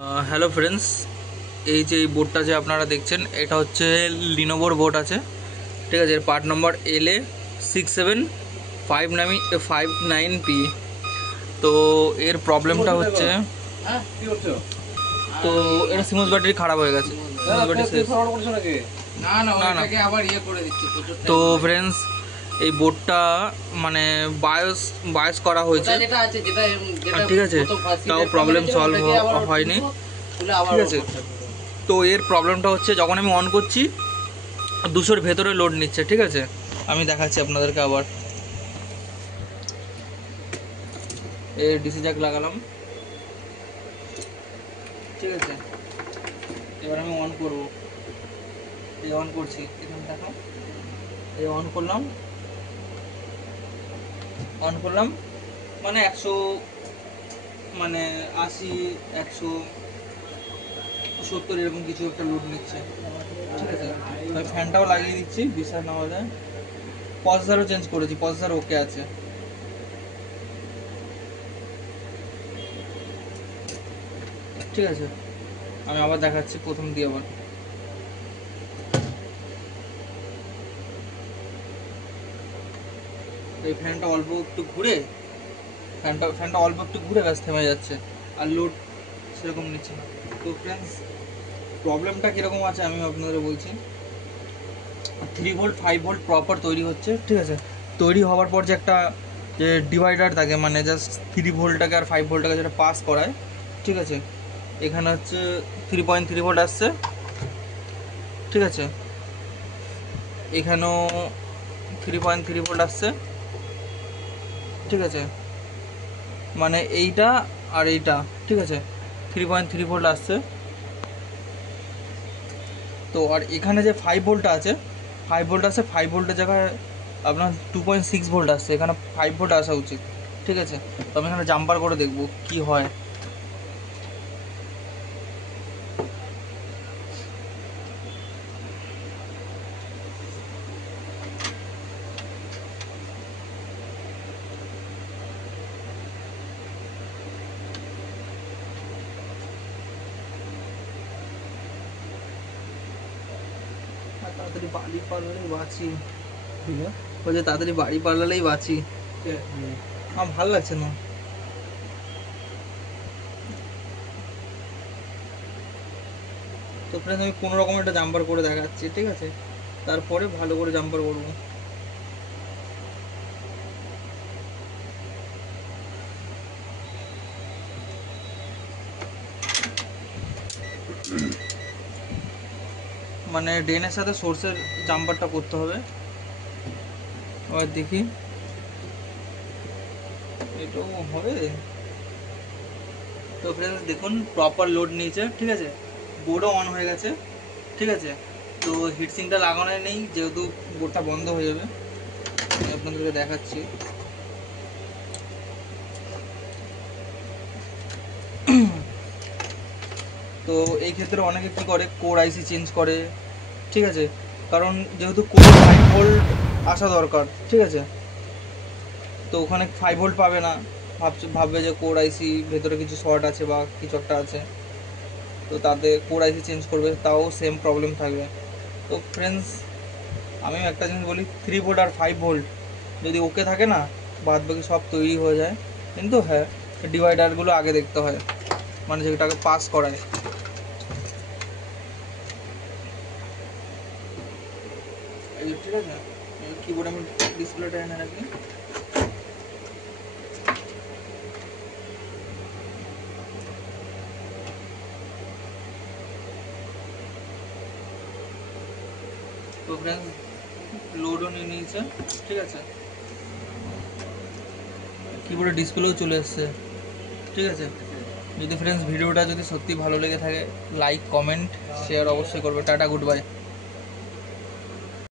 Hello friends, এই যে এই বোর্ডটা যে আপনারা দেখছেন এটা হচ্ছে লিনোভোর বোর্ড আছে, ঠিক আছে। এর পার্ট নম্বর LA6759P। তো এর প্রবলেমটা হচ্ছে, তো এটা সিমন্স ব্যাটারি খারাপ হয়ে গেছে। না না, তো ফ্রেন্ডস এই বোর্ডটা মানে বায়োস করা হয়েছে, ঠিক আছে, তাও প্রবলেম সলভ হয়নি, ঠিক আছে। তো এর প্রবলেমটা হচ্ছে যখন আমি অন করছি 200-র ভেতরে লোড নিচ্ছে, ঠিক আছে। আমি দেখাচ্ছি আপনাদেরকে আবার। এর ডিসি জ্যাক লাগালাম, ঠিক আছে। এবার আমি অন করব, এই অন করছি, এখানে দেখো, এই অন করলাম মানে 100, মানে 80, 170 এরকম কিছু একটা লোড নিচ্ছে, ঠিক আছে। আমি ফ্যানটাও লাগিয়ে দিচ্ছি, বিশ্বাস না হলে। প্রসেসরও চেঞ্জ করেছি, প্রসেসর ওকে আছে, ঠিক আছে। আমি আবার দেখাচ্ছি প্রথম দিয়ে আবার। এই ফ্যানটা অল্প একটু ঘুরে ব্যাস থেমে যাচ্ছে, আর লোড সেরকম নিচ্ছে না। তো ফ্রেন্ডস প্রবলেমটা কীরকম আছে আমি আপনাদের বলছি। 3 ভোল্ট 5 ভোল্ট প্রপার তৈরি হচ্ছে, ঠিক আছে। তৈরি হওয়ার পর যে একটা যে ডিভাইডার থাকে, মানে জাস্ট 3 ভোল্টটাকে আর 5 ভোল্টটাকে যেটা পাস করায়, ঠিক আছে। এখানে হচ্ছে 3.3 ভোল্ট আসছে, ঠিক আছে। এখানেও 3.3 ভোল্ট আসছে, ঠিক আছে। মানে এইটা আর এইটা, ঠিক আছে, 3.3 ভোল্ট আসছে। তো আর এখানে যে 5 ভোল্টটা আছে, 5 ভোল্টের জায়গায় আপনার 2.6 ভোল্ট আসছে, এখানে 5 ভোল্ট আসা উচিত, ঠিক আছে। তো আমি এখানে জাম্পার করে দেখব কি হয়। তাড়াতাড়ি বাড়ি পারলেই বাঁচি, বলছে তাড়াতাড়ি বাড়ি পারলেই বাঁচি। আমার ভালো লাগছে না। তো ফ্রেন্ডস আমি কোনো রকম একটা জাম্পার করে দেখাচ্ছি, ঠিক আছে, তারপরে ভালো করে জাম্পার করবো। মানে ড্রেনের সাথে সোর্সের জাম্পারটা করতে হবে। এবার দেখি এটাও হবে। তো ফ্রেন্ডস দেখুন প্রপার লোড নিয়েছে, ঠিক আছে। বোর্ডও অন হয়ে গেছে, ঠিক আছে। তো হিটসিংটা লাগানো নেই, যেহেতু বোর্ডটা বন্ধ হয়ে যাবে। আমি আপনাদেরকে দেখাচ্ছি। তো এই ক্ষেত্রে অনেকে কী করে, কোর আইসি চেঞ্জ করে, ঠিক আছে। কারণ যেহেতু কোর 5 ভোল্ট আসা দরকার, ঠিক আছে। তো ওখানে 5 ভোল্ট পাবে না, ভাববে যে কোর আইসি ভেতরে কিছু শর্ট আছে বা কিছু একটা আছে, তো তাতে কোর আইসি চেঞ্জ করবে, তাও সেম প্রবলেম থাকবে। তো ফ্রেন্ডস আমি একটা জিনিস বলি, 3 ভোল্ট আর 5 ভোল্ট যদি ওকে থাকে না, বাদ বাকি সব তৈরি হয়ে যায়। কিন্তু হ্যাঁ, ডিভাইডারগুলো আগে দেখতে হয়, মানে যেটাকে পাস করায়। ঠিক আছে, কিবোর্ড আমি ডিসপ্লেটা এনে রাখি। তো ফ্রেন্ডস লোডও নিয়ে নিয়েছে, ঠিক আছে। কিবোর্ডে ডিসপ্লেও চলে এসছে, ঠিক আছে। যদি ফ্রেন্ডস ভিডিওটা যদি সত্যি ভালো লেগে থাকে, লাইক কমেন্ট শেয়ার অবশ্যই করবে। Tata, good bye.